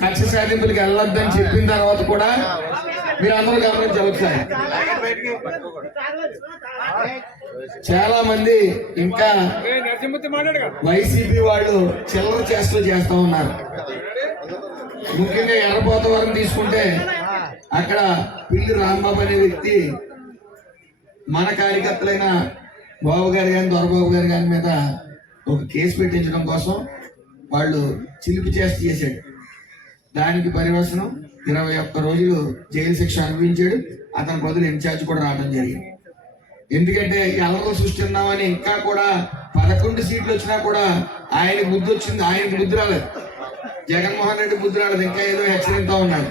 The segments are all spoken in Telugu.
కక్ష సాధింపులకు వెళ్ళొద్దని చెప్పిన తర్వాత కూడా మీరు అందరూ గమనించవచ్చు చాలా మంది ఇంకా వైసీపీ వాళ్ళు చిల్లర చేస్తూ చేస్తా ఉన్నారు. ముఖ్యంగా ఎర్రపోతవరం తీసుకుంటే అక్కడ పిల్లి రాంబాబు అనే వ్యక్తి మన కార్యకర్తలైన బాబు గారు కానీ దొరబాబు గారు కానీ మీద ఒక కేసు పెట్టించడం కోసం వాళ్ళు చిలిపి చేస్తూ చేశాడు. దానికి పరివర్తనం ఇరవై ఒక్క రోజులు జైలు శిక్ష అనుభవించాడు. అతని బదులు ఇన్ఛార్జ్ కూడా రావడం జరిగింది. ఎందుకంటే ఎలరు సృష్టిన్నామని ఇంకా కూడా పదకొండు సీట్లు వచ్చినా కూడా ఆయన బుద్ధి వచ్చింది ఆయనకి బుద్ధి రాలేదు. జగన్మోహన్ రెడ్డి బుద్ధి రాలేదు ఇంకా ఏదో హెచ్చరిస్తా ఉన్నాడు.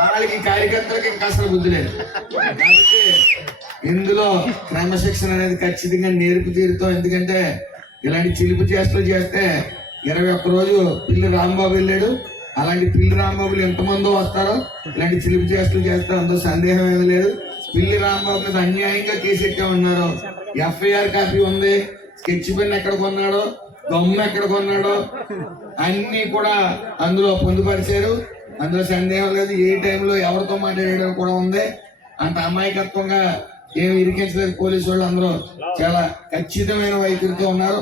వాళ్ళకి కార్యకర్తలకు ఇంకా అసలు బుద్ధి లేదు. కాబట్టి ఇందులో క్రమశిక్షణ అనేది ఖచ్చితంగా నేర్పు తీరుతాం ఎందుకంటే ఇలాంటి చిలుపు చేష్టలు చేస్తే ఇరవై ఒక్క రోజు పిల్లి రాంబాబు వెళ్ళాడు. అలాంటి పిల్లి రాంబాబులు ఎంతమందో వస్తారో ఇలాంటి చిలిపి చేష్టలు చేస్తారు అందులో సందేహం ఏమీ లేదు. పిల్లి రాంబాబు మీద అన్యాయంగా కేసు ఎక్కే ఉన్నారు ఎఫ్ఐఆర్ కాపీ ఉంది స్కెచ్ పెన్ ఎక్కడ కొన్నాడో గమ్ము ఎక్కడ కొన్నాడో అన్ని కూడా అందులో పొందుపరిచారు. అందులో సందేహం లేదు ఏ టైంలో ఎవరితో మాట్లాడడం కూడా ఉంది. అంత అమాయకత్వంగా ఏమి ఇరికించలేదు పోలీసు వాళ్ళు అందరూ చాలా ఖచ్చితమైన వైఖరితో ఉన్నారు.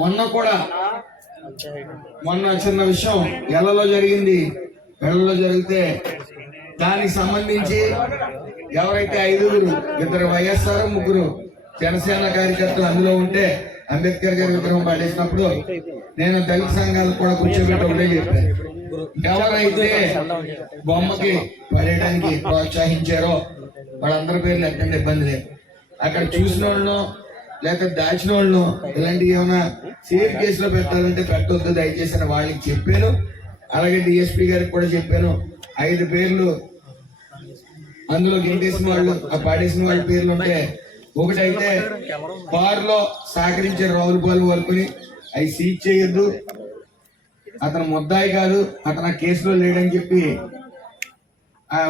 మొన్న కూడా మొన్న చిన్న విషయం ఎల్లలో జరిగింది. ఎల్లలో జరిగితే దానికి సంబంధించి ఎవరైతే ఐదుగురు ఇద్దరు వైఎస్ఆర్ ముగ్గురు జనసేన కార్యకర్తలు అందులో ఉంటే అంబేద్కర్ గారి విగ్రహం పాటించినప్పుడు నేను దళిత సంఘాలు కూడా కూర్చోబెట్టి ఒకటే చెప్పాను. ఎవరైతే బొమ్మకి పడేయడానికి ప్రోత్సహించారో వాళ్ళందరి పేర్లు ఎట్టండి ఇబ్బంది లేదు. అక్కడ చూసిన వాళ్ళను లేక దాచిన వాళ్ళను ఇలాంటివి ఏమైనా సేఫ్ కేసులో పెట్టాలంటే పెట్టొద్దు దయచేసి అని వాళ్ళకి చెప్పాను. అలాగే డిఎస్పీ గారికి కూడా చెప్పాను. ఐదు పేర్లు అందులో గెంటేసిన వాళ్ళు ఆ పాడేసిన వాళ్ళ పేర్లు ఉంటే ఒకటైతే కారులో సహకరించే రావుల పాలు వరకుని అవి సీజ్ చేయొద్దు. అతను ముద్దాయి కాదు అతను ఆ కేసులో లేడని చెప్పి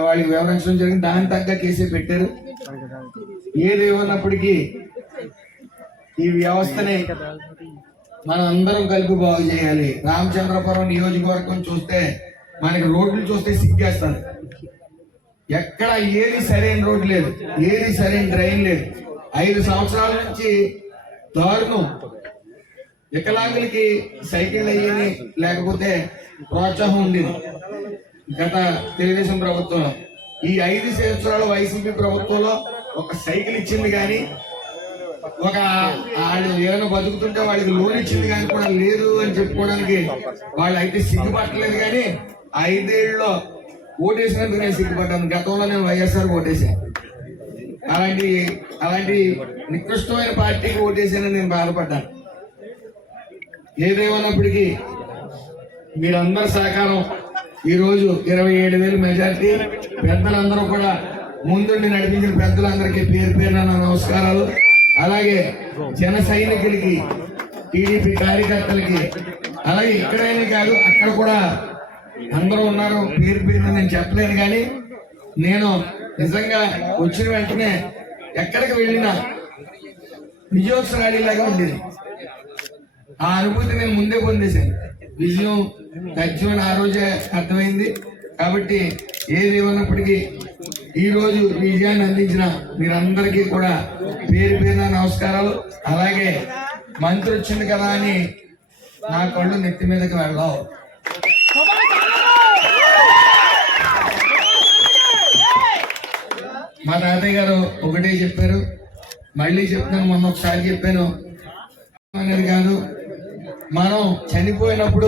వాళ్ళకి వివరించడం జరిగింది. దాని తగ్గ కేసే పెట్టారు. ఏది ఏమన్నప్పటికీ ఈ వ్యవస్థని మనం అందరం కలిపి బాగు చేయాలి. రామచంద్రపురం నియోజకవర్గం చూస్తే మనకి రోడ్లు చూస్తే సిగ్గేస్తారు. ఎక్కడ ఏది సరైన రోడ్ లేదు ఏది సరైన డ్రైన్ లేదు. ఐదు సంవత్సరాల నుంచి దారుణం. వికలాంగులకి సైకిల్ అయ్యేది లేకపోతే ప్రోత్సాహం ఉండేది. గత తెలుగుదేశం ప్రభుత్వంలో ఈ ఐదు సంవత్సరాల వైసీపీ ప్రభుత్వంలో ఒక సైకిల్ ఇచ్చింది కానీ ఒక వాళ్ళు ఏమైనా బతుకుతుంటే వాళ్ళకి లోన్ ఇచ్చింది కానీ కూడా లేదు అని చెప్పుకోవడానికి వాళ్ళు అయితే సిగ్గుపట్టలేదు కానీ ఐదేళ్ళలో ఓటేసినందుకు నేను సిగ్గుపడ్డాను. గతంలో నేను వైఎస్ఆర్ ఓటేసాను అలాంటి అలాంటి నికృష్టమైన పార్టీకి ఓటేసానని నేను బాధపడ్డాను. ఏదేమన్నప్పటికీ మీరందరి సహకారం ఈరోజు ఇరవై ఏడు వేలు మెజార్టీ పెద్దలందరూ కూడా ముందుండి నడిపించిన పెద్దలందరికీ పేరు పేరున నా నమస్కారాలు. అలాగే జన సైనికులకి టీడీపీ కార్యకర్తలకి అలాగే ఇక్కడైనా కాదు అక్కడ కూడా అందరూ ఉన్నారు. పేరు పేరు నేను చెప్పలేను కానీ నేను నిజంగా వచ్చిన వెంటనే ఎక్కడికి వెళ్ళినా విజయోత్సవ ర్యాలీలాగా ఉండేది. ఆ అనుభూతి నేను ముందే పొందేశాను. విజయం తథ్యం ఆ రోజే అర్థమైంది. కాబట్టి ఏది ఏమన్నప్పటికీ ఈరోజు విజయాన్ని అందించిన మీరందరికీ కూడా పేరు పేరున నమస్కారాలు. అలాగే మంత్రి వచ్చింది కదా అని నా కళ్ళు నెత్తి మీదకి వెళ్ళావు. మా తాతయ్య గారు ఒకటే చెప్పారు. మళ్ళీ చెప్తాను మొన్న ఒకసారి చెప్పాను. అనేది కాదు మనం చనిపోయినప్పుడు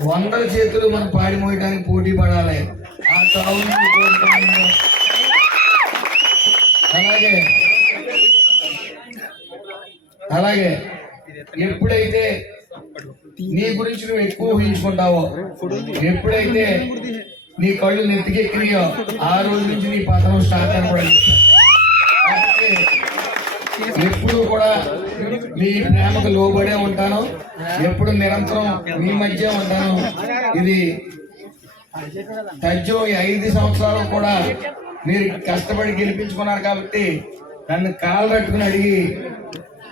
వందల చేతులు మనం పాడి మోయడానికి పోటీ పడాలి. ఆ చావుని అలాగే అలాగే ఎప్పుడైతే నీ గురించి నువ్వు ఎక్కువ ఊహించుకుంటావో ఎప్పుడైతే నీ కళ్ళు నెత్తికెక్కినాయో ఆ రోజు నుంచి నీ పతనం స్టార్ట్ అని ఎప్పుడు కూడా మీ ప్రేమకు లోబడే ఉంటాను. ఎప్పుడు నిరంతరం మీ మధ్య ఉంటాను. ఇది తజ్జం ఐదు సంవత్సరాలు కూడా మీరు కష్టపడి గెలిపించుకున్నారు కాబట్టి నన్ను కాలు పట్టుకుని అడిగి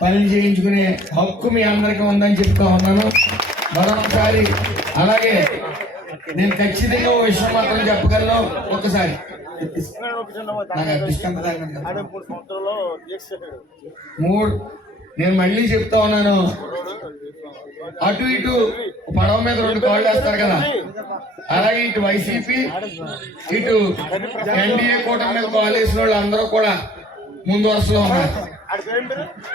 పనులు చేయించుకునే హక్కు మీ అందరికీ ఉందని చెప్తా ఉన్నాను. మరొకసారి అలాగే నేను ఖచ్చితంగా ఓ విషయం మాత్రం చెప్పగలను. ఒక్కసారి. మూడు నేను మళ్ళీ చెప్తా ఉన్నాను. అటు ఇటు పడవ మీద రెండు కాళ్ళు వేస్తారు కదా. అలాగే ఇటు వైసీపీ ఇటు ఎన్డీఏ కూటమి మీద కాల్ వేసిన వాళ్ళు అందరూ కూడా ముందు వరుసలో ఉన్నారు?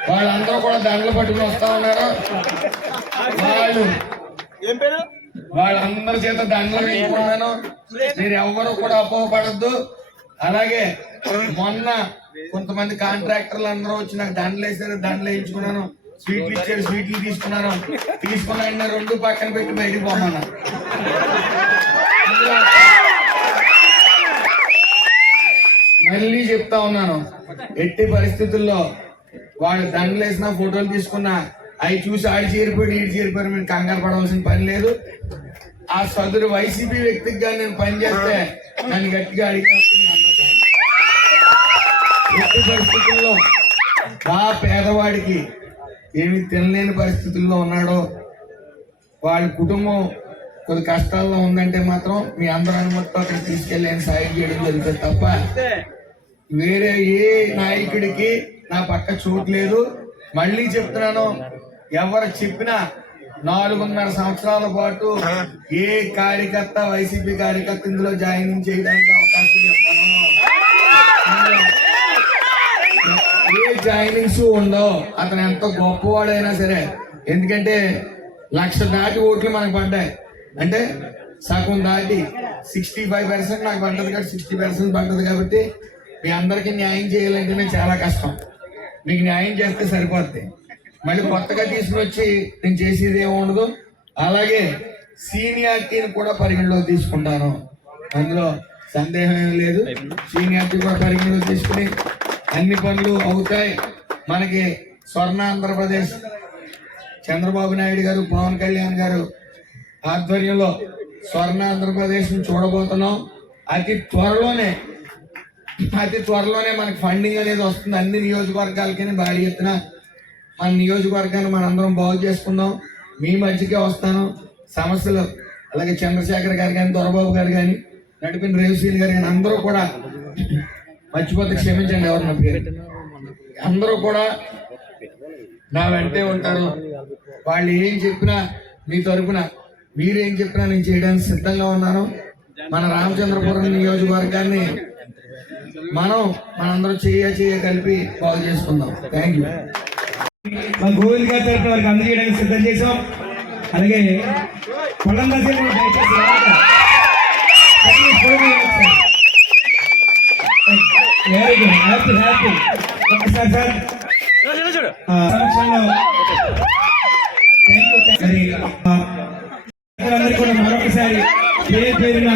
వాళ్ళందరూ కూడా దండలు పట్టుకుని వస్తా ఉన్నారు? వాళ్ళు. ఏం పేరు? వాళ్ళందరి చేత దండలు వేసుకున్నాను మీరు ఎవరు కూడా అపోహపడద్దు. అలాగే మొన్న కొంతమంది కాంట్రాక్టర్లు అందరూ వచ్చి నాకు దండలు వేసారు దండలు వేయించుకున్నాను. స్వీట్లు ఇచ్చారు స్వీట్లు తీసుకున్నాను. తీసుకున్న రెండు పక్కన పెట్టి బయటికి పోమన్నా. చెప్తా ఉన్నాను. ఎట్టి పరిస్థితుల్లో వాడు దండలేసిన ఫోటోలు తీసుకున్నా అవి చూసి ఆడి చేరిపోయి ఈడు చేరిపోయి మీరు కంగారు పడవలసిన పని లేదు. ఆ సదురు వైసీపీ వ్యక్తికి కానీ నేను పని చేస్తే నన్ను గట్టిగా అడిగి ఎట్టి పరిస్థితుల్లో ఆ పేదవాడికి ఏమి తినలేని పరిస్థితుల్లో ఉన్నాడో వాళ్ళ కుటుంబం కొద్ది కష్టాల్లో ఉందంటే మాత్రం మీ అందరూ అనుమతితో అక్కడ తీసుకెళ్ళి సాయం చేయడం జరుగుతుంది తప్ప వేరే ఏ నాయకుడికి నా పక్క చూడలేదు మళ్ళీ చెప్తున్నాను ఎవరు చెప్పినా నాలుగున్నర సంవత్సరాల పాటు ఏ కార్యకర్త వైసీపీ కార్యకర్త ఇందులో జాయిన్ చేయడానికి అవకాశం ఇవ్వను. ఏ జాయినింగ్స్ ఉండవు. అతను ఎంత గొప్పవాడైనా సరే. ఎందుకంటే లక్ష దాటి ఓట్లు మనకు పడ్డాయి. అంటే సగం దాటి సిక్స్టీ ఫైవ్ పర్సెంట్ నాకు పడ్డది కాబట్టి సిక్స్టీ పర్సెంట్ పడ్డది కాబట్టి మీ అందరికీ న్యాయం చేయాలంటేనే చాలా కష్టం. మీకు న్యాయం చేస్తే సరిపోద్ది. మళ్ళీ కొత్తగా తీసుకుని వచ్చి నేను చేసేది ఏమి ఉండదు. అలాగే సీనియారిటీని కూడా పరిగణలో తీసుకుంటాను. అందులో సందేహం ఏం లేదు. సీనియారిటీ కూడా పరిగణలో తీసుకుని అన్ని పనులు అవుతాయి. మనకి స్వర్ణ ఆంధ్రప్రదేశ్ చంద్రబాబు నాయుడు గారు పవన్ కళ్యాణ్ గారు ఆధ్వర్యంలో స్వర్ణ ఆంధ్రప్రదేశ్ని చూడబోతున్నాం. అతి త్వరలోనే అతి త్వరలోనే మనకి ఫండింగ్ అనేది వస్తుంది. అన్ని నియోజకవర్గాలకి భారీ ఎత్తున మన నియోజకవర్గాన్ని మనందరం బాగు చేసుకుందాం. మీ మధ్యకే వస్తాను. సమస్యలు అలాగే చంద్రశేఖర్ గారు కానీ దొరబాబు గారు కానీ నడిపిన రేవసీని గారు కానీ అందరూ కూడా మర్చిపోతే క్షమించండి ఎవరు నా పేరు. అందరూ కూడా నా వెంటే ఉంటారు. వాళ్ళు ఏం చెప్పినా మీ తరపున మీరేం చెప్పినా నేను చేయడానికి సిద్ధంగా ఉన్నాను. మన రామచంద్రపురం నియోజకవర్గాన్ని మనం మనందరం చేయ చేయ కలిపి బాగు చేసుకుందాం. థ్యాంక్ యూ మన గోవింద్ గారి తరఫున వారికి అందజేయడానికి సిద్ధం చేసాం అలాగే పొలం దశ వెరీ గుడ్ హ్యాపీ హ్యాపీ ఒకసారి. సార్. ఆ, సమక్షంలో అందరికీ కూడా మరొకసారి పేరు పేరున